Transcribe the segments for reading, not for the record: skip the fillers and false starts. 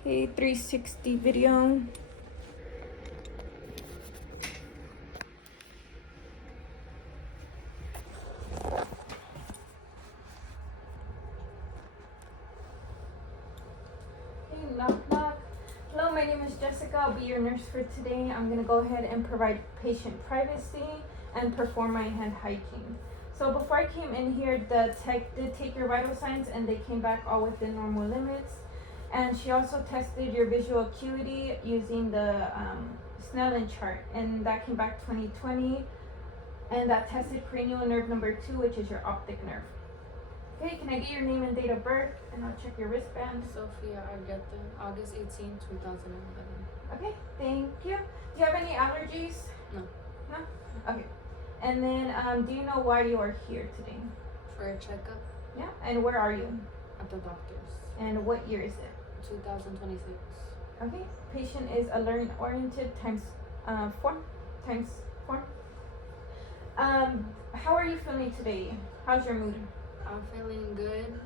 Okay, 360 video. Okay, knock knock. Hello, my name is Jessica. I'll be your nurse for today. I'm gonna go ahead and provide patient privacy and perform my hand hygiene. So before I came in here, the tech did take your vital signs and they came back all within normal limits. And she also tested your visual acuity using the Snellen chart, and that came back 20/20. And that tested cranial nerve number 2, which is your optic nerve. Okay, can I get your name and date of birth? And I'll check your wristband. Sophia Argueta, August 18, 2011. Okay, thank you. Do you have any allergies? No. No? Okay. And then, do you know why you are here today? For a checkup Yeah, and where are you? at the doctor's. And what year is it? 2026. Okay, patient is alert oriented times 4 times 4. How are you feeling today? How's your mood? I'm feeling good.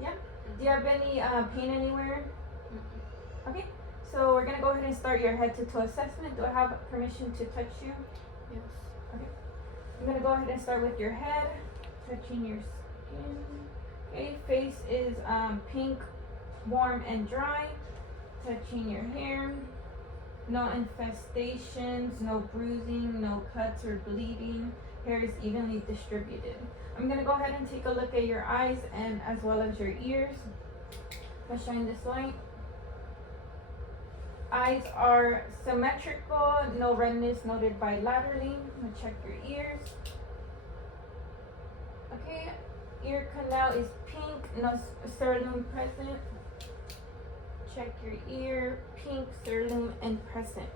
Yeah? Do you have any pain anywhere? Mm-mm. Okay, so we're gonna go ahead and start your head to toe assessment. Do I have permission to touch you? Yes. Okay. I'm gonna go ahead and start with your head, touching your skin. Okay, face is pink, warm and dry. Touching your hair. No infestations, no bruising, no cuts or bleeding. Hair is evenly distributed. I'm gonna go ahead and take a look at your eyes and as well as your ears. I'll shine this light. Eyes are symmetrical, no redness noted bilaterally. I'm gonna check your ears. Okay, ear canal is pink, no ceruleum present. Check your ear, pink, ceruleum, and present.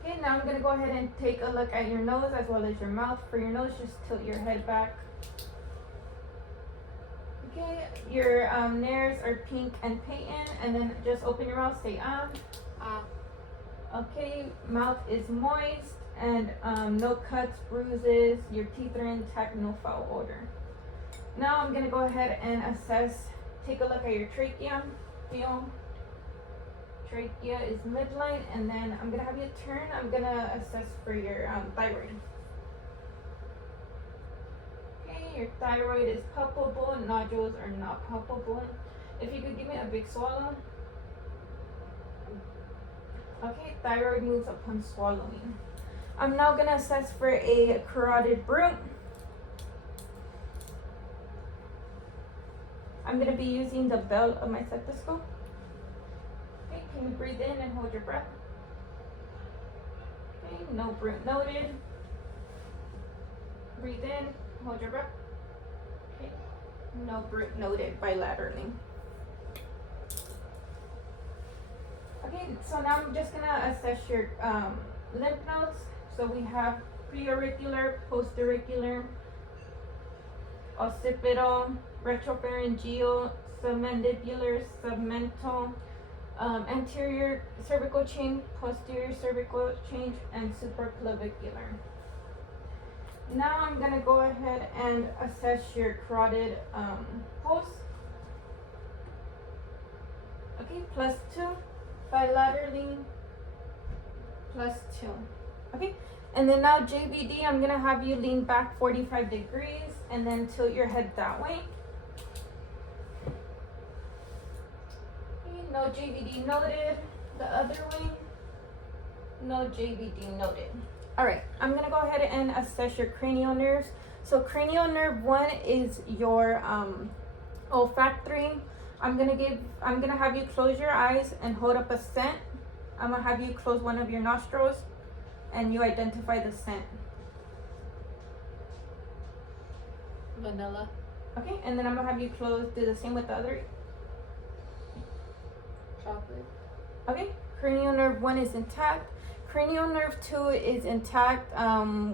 Okay, now I'm gonna go ahead and take a look at your nose as well as your mouth. For your nose, just tilt your head back. Okay, your nares are pink and patent, and then just open your mouth, say Okay, mouth is moist, and no cuts, bruises, your teeth are intact, no foul odor. Now I'm gonna go ahead and assess, take a look at your trachea. Feel. Trachea is midline, and then I'm gonna have you turn. I'm gonna assess for your thyroid. Okay, your thyroid is palpable, nodules are not palpable. If you could give me a big swallow. Okay, thyroid moves upon swallowing. I'm now gonna assess for a carotid root. I'm gonna be using the bell of my stethoscope. Okay, can you breathe in and hold your breath? Okay, no root noted. Breathe in, hold your breath. Okay, no root noted bilaterally. Okay, so now I'm just gonna assess your lymph nodes. So we have preauricular, postauricular, occipital, retropharyngeal, submandibular, submental, anterior cervical chain, posterior cervical chain, and supraclavicular. Now I'm gonna go ahead and assess your carotid pulse. Okay, +2, bilaterally, +2. Okay, and then now JVD, I'm gonna have you lean back 45 degrees and then tilt your head that way. Okay, no JVD noted. The other way, no JVD noted. All right, I'm gonna go ahead and assess your cranial nerves. So cranial nerve 1 is your olfactory. I'm gonna have you close your eyes and hold up a scent. I'm gonna have you close one of your nostrils and you identify the scent. Vanilla. Okay, and then I'm gonna have you do the same with the other. Chocolate. Okay, cranial nerve 1 is intact. Cranial nerve 2 is intact.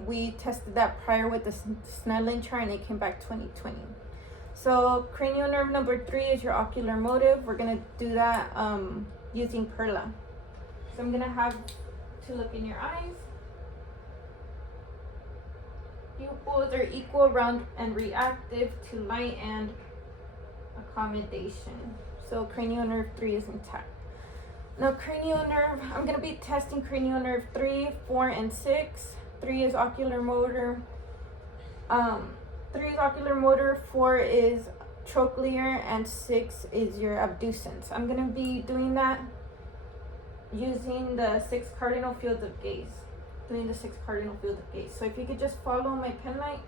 We tested that prior with the Snellen chart and it came back 20/20. So cranial nerve number 3 is your ocular motive. We're gonna do that using Perla. So I'm gonna have to look in your eyes. Pupils are equal, round, and reactive to light and accommodation. So cranial nerve 3 is intact. Now cranial nerve, I'm going to be testing cranial nerve 3, 4, and 6. 3 is ocular motor. 3 is ocular motor, 4 is trochlear, and 6 is your abducens. I'm going to be doing that using the 6 cardinal fields of gaze. Doing the 6 cardinal fields of gaze. So if you could just follow my pen light.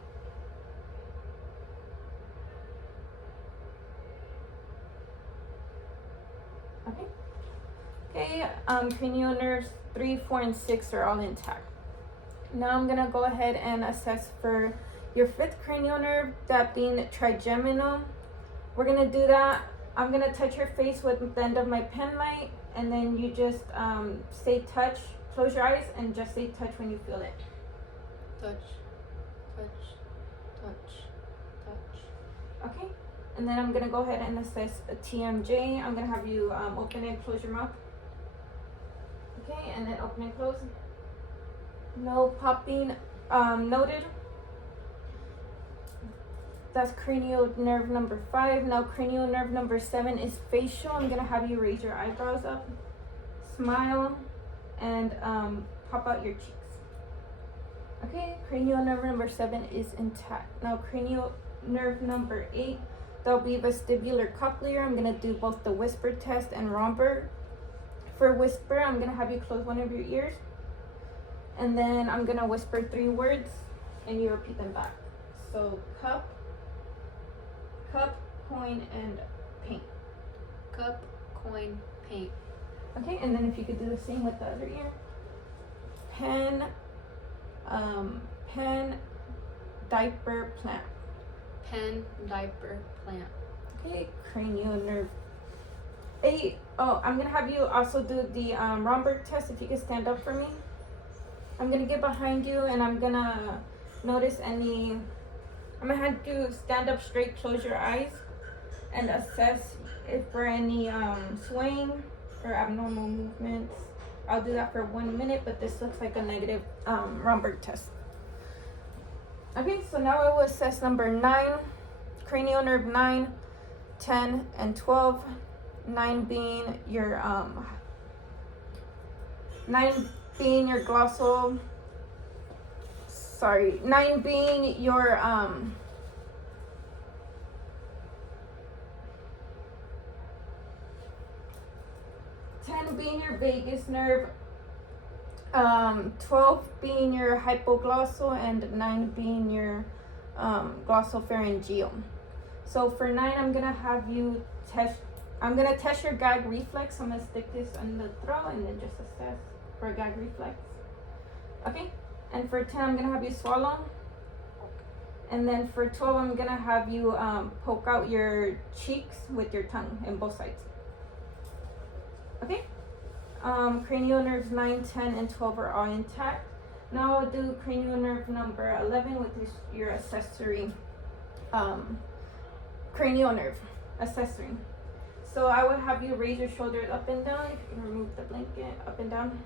Okay, cranial nerves 3, 4, and 6 are all intact. Now I'm gonna go ahead and assess for your 5th cranial nerve, that being trigeminal. We're gonna do that. I'm gonna touch your face with the end of my pen light, and then you just say touch, close your eyes, and just say touch when you feel it. Touch, touch, touch, touch. Okay, and then I'm gonna go ahead and assess a TMJ. I'm gonna have you open and close your mouth. Okay, and then open and close. No popping noted. That's cranial nerve number 5. Now cranial nerve number 7 is facial. I'm gonna have you raise your eyebrows up, smile, and pop out your cheeks. Okay, cranial nerve number 7 is intact. Now cranial nerve number 8, that'll be vestibular cochlear. I'm gonna do both the whisper test and Romberg. For whisper, I'm gonna have you close one of your ears, and then I'm gonna whisper 3 words, and you repeat them back. So cup, coin, and paint. Cup, coin, paint. Okay, and then if you could do the same with the other ear. Pen, diaper, plant. Pen, diaper, plant. Okay, cranial nerve 8. Oh, I'm gonna have you also do the Romberg test. If you could stand up for me. I'm gonna get behind you, and I'm gonna notice any. I'm gonna have you stand up straight, close your eyes, and assess if for any swaying or abnormal movements. I'll do that for 1 minute, but this looks like a negative Romberg test. Okay, so now I will assess number 9, cranial nerve 9, 10, and 12. 9 being your 9 being your 10 being your vagus nerve, 12 being your hypoglossal, and 9 being your glossopharyngeal. So for 9, I'm gonna have you test your gag reflex. I'm gonna stick this on the throat and then just assess for a gag reflex. Okay, and for 10, I'm gonna have you swallow. And then for 12, I'm gonna have you poke out your cheeks with your tongue in both sides. Okay, cranial nerves 9, 10, and 12 are all intact. Now I'll do cranial nerve number 11, which is your accessory cranial nerve accessory. So I would have you raise your shoulders up and down. If you can remove the blanket, up and down.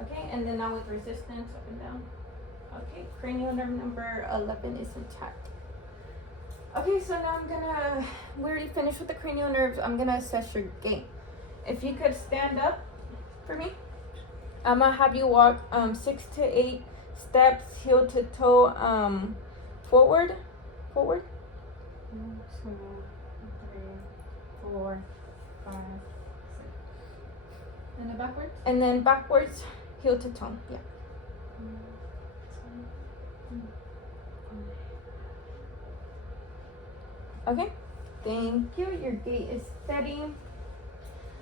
Okay, and then now with resistance, up and down. Okay, cranial nerve number 11 is intact. Okay, so now we already finished with the cranial nerves. I'm gonna assess your gait. If you could stand up for me. I'm gonna have you walk 6 to 8 steps, heel to toe, forward. 1, 2, 3, 4, 5, 6. And then backwards? And then backwards, heel to toe. Yeah. 1, 2, 3, 4. Okay. Thank you. Your gait is steady.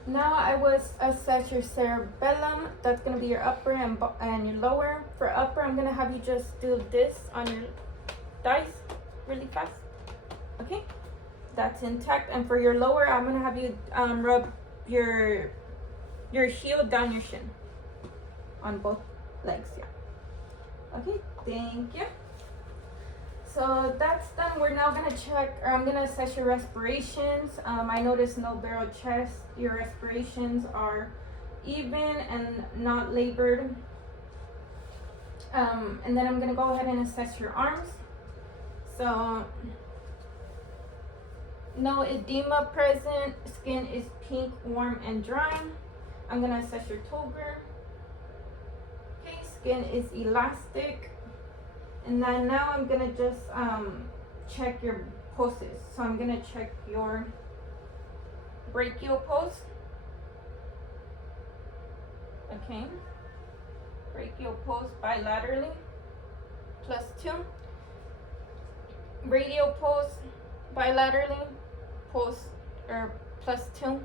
Now I will assess your cerebellum. That's gonna be your upper and your lower. For upper, I'm gonna have you just do this on your thighs really fast. Okay, that's intact. And for your lower, I'm gonna have you rub your heel down your shin on both legs. Yeah. Okay. Thank you. So that's done. We're now gonna I'm gonna assess your respirations. I noticed no barrel chest. Your respirations are even and not labored. And then I'm gonna go ahead and assess your arms. So No edema present. Skin is pink, warm, and dry. I'm gonna assess your toe grip. Okay, skin is elastic. And then now I'm gonna just check your poses. So I'm gonna check your brachial pose. Okay. Brachial pose bilaterally. +2. Radial pose bilaterally. Pose or +2.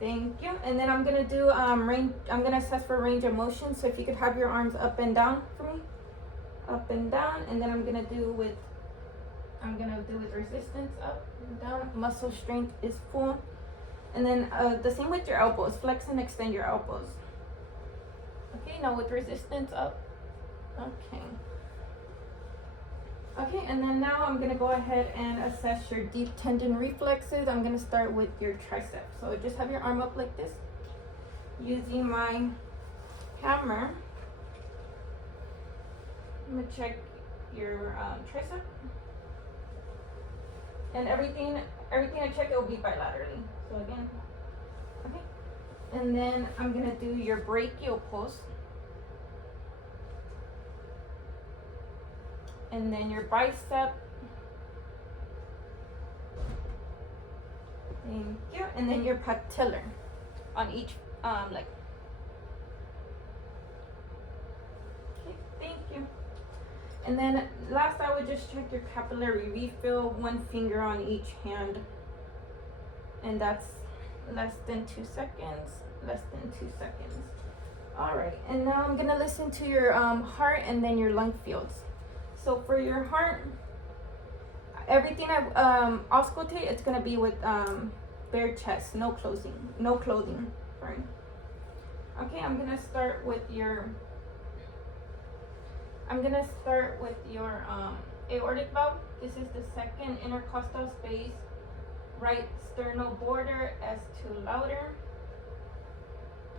Thank you. And then I'm gonna do range. I'm gonna assess for range of motion. So if you could have your arms up and down for me, up and down. And then I'm gonna do with resistance, up and down. Muscle strength is full. And then the same with your elbows. Flex and extend your elbows. Okay. Now with resistance, up. Okay. Okay, and then now I'm gonna go ahead and assess your deep tendon reflexes. I'm gonna start with your tricep. So just have your arm up like this. Using my hammer, I'm gonna check your tricep. And everything I check, it will be bilaterally. So again, okay. And then I'm gonna do your brachial pose. And then your bicep. Thank you. And then your patellar on each leg. Okay, thank you. And then last, I would just check your capillary refill, 1 finger on each hand. And that's less than 2 seconds. Less than 2 seconds. All right. And now I'm gonna listen to your heart and then your lung fields. So for your heart, everything I auscultate, it's gonna be with bare chest, no clothing. Sorry. Okay, I'm gonna start with your aortic valve. This is the second intercostal space, right sternal border, S2 louder.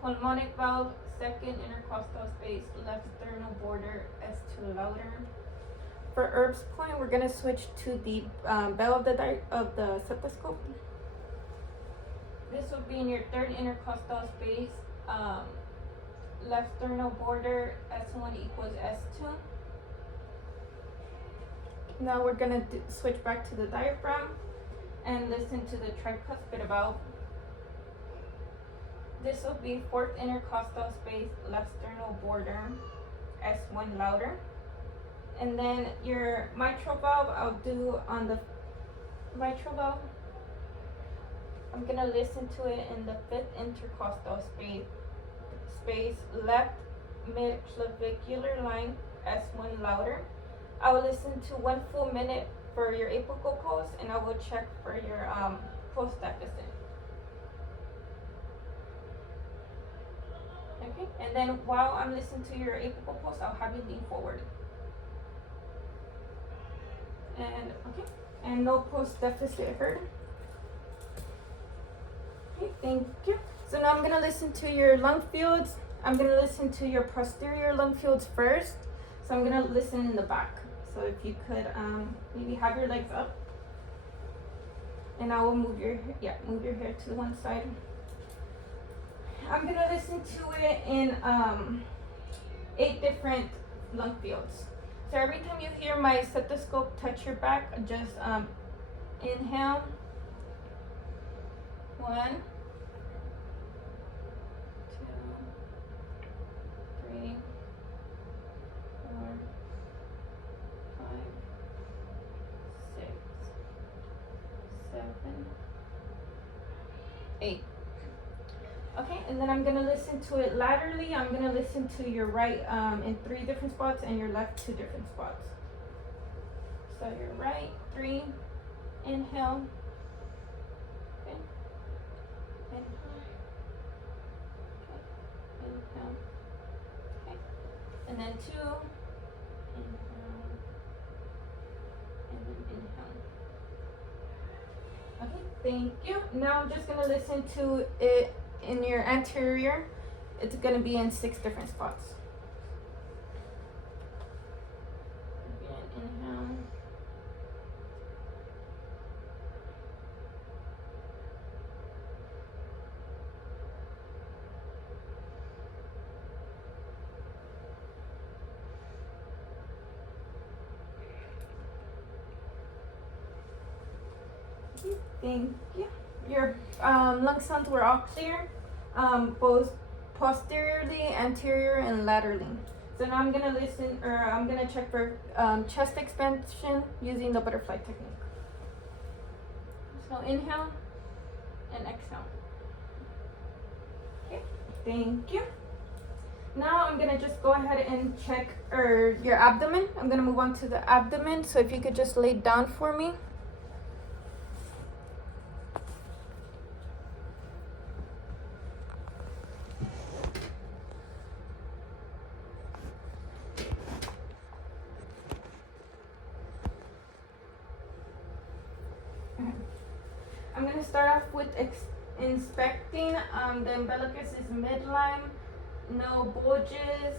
Pulmonic valve, second intercostal space, left sternal border, S2 louder. For Herb's point, we're gonna switch to the bell of the stethoscope. This will be in your third intercostal space, left sternal border, S1 equals S2. Now we're gonna switch back to the diaphragm and listen to the tricuspid valve. This will be fourth intercostal space, left sternal border, S1 louder. And then your mitral valve, I'll do on the mitral valve. I'm gonna listen to it in the fifth intercostal space, left mid-clavicular line, S1 louder. I will listen to 1 full minute for your apical pulse, and I will check for your pulse deficit. Okay, and then while I'm listening to your apical pulse, I'll have you lean forward. And okay, and no pulse deficit heard. Okay, thank you. So now I'm gonna listen to your lung fields. I'm gonna listen to your posterior lung fields first. So I'm gonna listen in the back. So if you could maybe have your legs up, and I will move your hair to one side. I'm gonna listen to it in 8 different lung fields. So every time you hear my stethoscope touch your back, just inhale. 1, 2, 3, 4, 5, 6, 7, 8. Okay, and then I'm gonna listen to it laterally. I'm gonna listen to your right in 3 different spots and your left 2 different spots. So your right 3, inhale. Okay. Inhale. Okay. Inhale. Okay. And then 2. Inhale. And then inhale. Okay, thank you. Now I'm just gonna listen to it in your anterior. It's gonna be in 6 different spots. Again, inhale. Thank you. Your lung sounds were all clear, both posteriorly, anterior, and laterally. So now I'm gonna I'm gonna check for chest expansion using the butterfly technique. So inhale and exhale. Okay, thank you. Now I'm gonna just go ahead and check your abdomen. I'm gonna move on to the abdomen. So if you could just lay down for me. I'm gonna start off with inspecting. The umbilicus is midline, no bulges.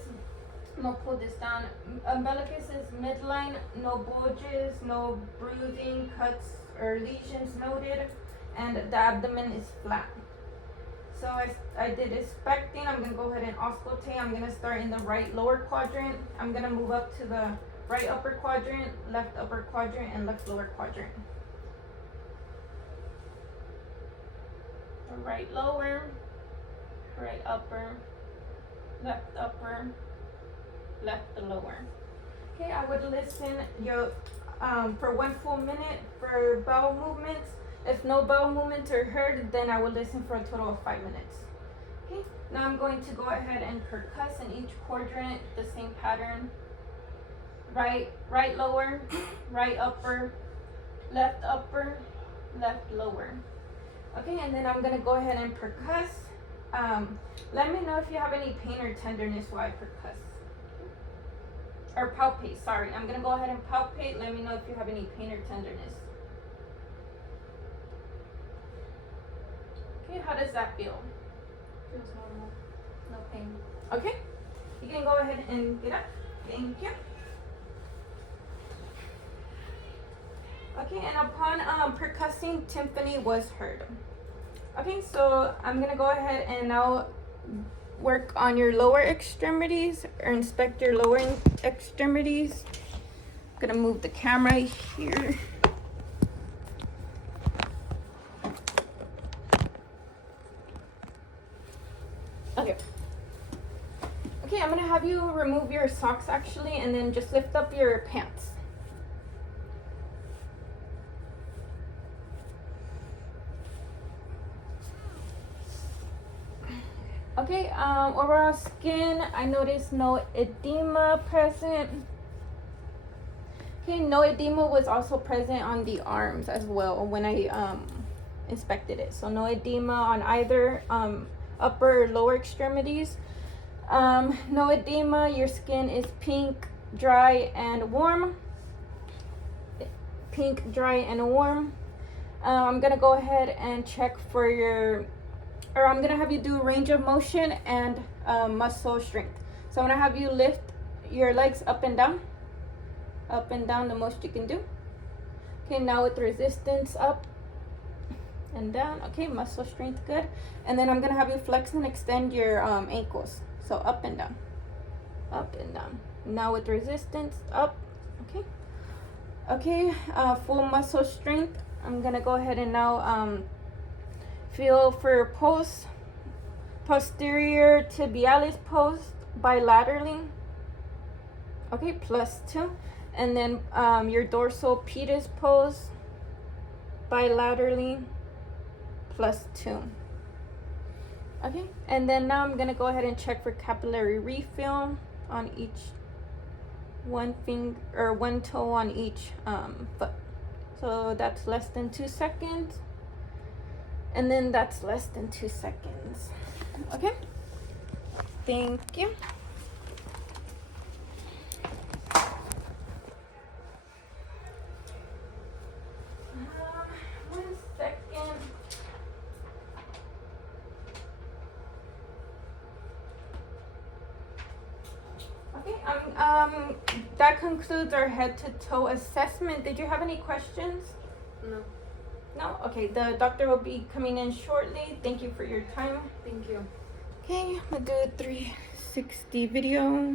No, pull this down. Umbilicus is midline, no bulges, no bruising, cuts, or lesions noted, and the abdomen is flat. So I did inspecting. I'm gonna go ahead and auscultate. I'm gonna start in the right lower quadrant. I'm gonna move up to the right upper quadrant, left upper quadrant, and left lower quadrant. Right lower, right upper, left upper, left lower. Okay, I would listen for 1 full minute for bowel movements. If no bowel movements are heard, then I would listen for a total of 5 minutes. Okay, now I'm going to go ahead and percuss in each quadrant, the same pattern. Right lower, right upper, left lower. Okay, and then I'm gonna go ahead and percuss. Let me know if you have any pain or tenderness while I percuss. Or palpate, sorry. I'm gonna go ahead and palpate. Let me know if you have any pain or tenderness. Okay, how does that feel? Feels normal. No pain. Okay, you can go ahead and get up. Thank you. Okay, and upon percussing, tympani was heard. Okay, so I'm gonna go ahead and now work on your lower extremities or inspect your lower extremities. I'm gonna move the camera here. Okay. Okay, I'm gonna have you remove your socks actually, and then just lift up your pants. Okay, overall skin, I noticed no edema present. Okay, no edema was also present on the arms as well when I inspected it. So no edema on either upper or lower extremities. No edema, your skin is pink, dry, and warm. Pink, dry, and warm. I'm gonna go ahead and check for I'm gonna have you do range of motion and muscle strength. So I'm gonna have you lift your legs up and down the most you can do. Okay, now with resistance, up and down. Okay, muscle strength, good. And then I'm gonna have you flex and extend your ankles. So up and down, up and down. Now with resistance, up. Okay. Okay, full muscle strength. I'm gonna go ahead and now feel for posterior tibialis post bilaterally. Okay, +2. And then your dorsal pedis pose bilaterally, +2. Okay, and then now I'm gonna go ahead and check for capillary refill on each one toe on each foot. So that's less than 2 seconds. And then that's less than 2 seconds. Okay, thank you. One second. Okay, that concludes our head to toe assessment. Did you have any questions? No. No? Okay, the doctor will be coming in shortly. Thank you for your time. Thank you. Okay, I'm gonna do a 360 video.